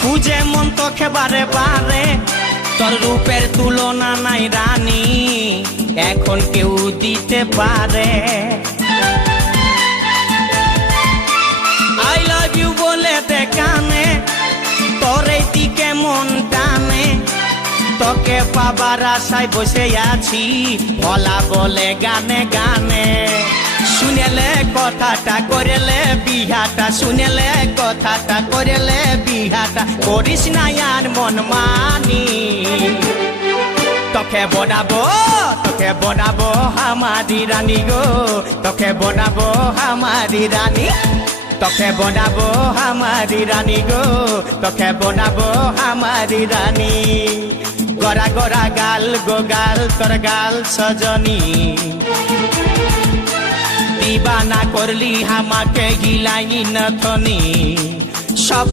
খুঁজে মন তোকে বারে বারে, তোর রূপের তুলনা নাই রানী, এখন কেউ দিতে পারে। আই লাভ ইউ বলে দে কানে, তোর এই দিকে মন টানে, তোকে পাবার আশায় বসে আছি, ভোলা বলে গানে গানে। শুনেলে কথাটা করেলে বিহাটা, শুনেলে কথাটা করেলে বিহাটা, করিস না আর মন মানি। তোকে বনাবো আমারি রানী গো, তোকে বনাবো আমারি রানী, তোকে বনাবো আমারি রানী গো, তোকে বনাবো আমারি রানী। গড়া গড়া গাল গো গাল, তোর গাল সজনী, দিবানা করলি আমাকে গিলাই নথনি সব।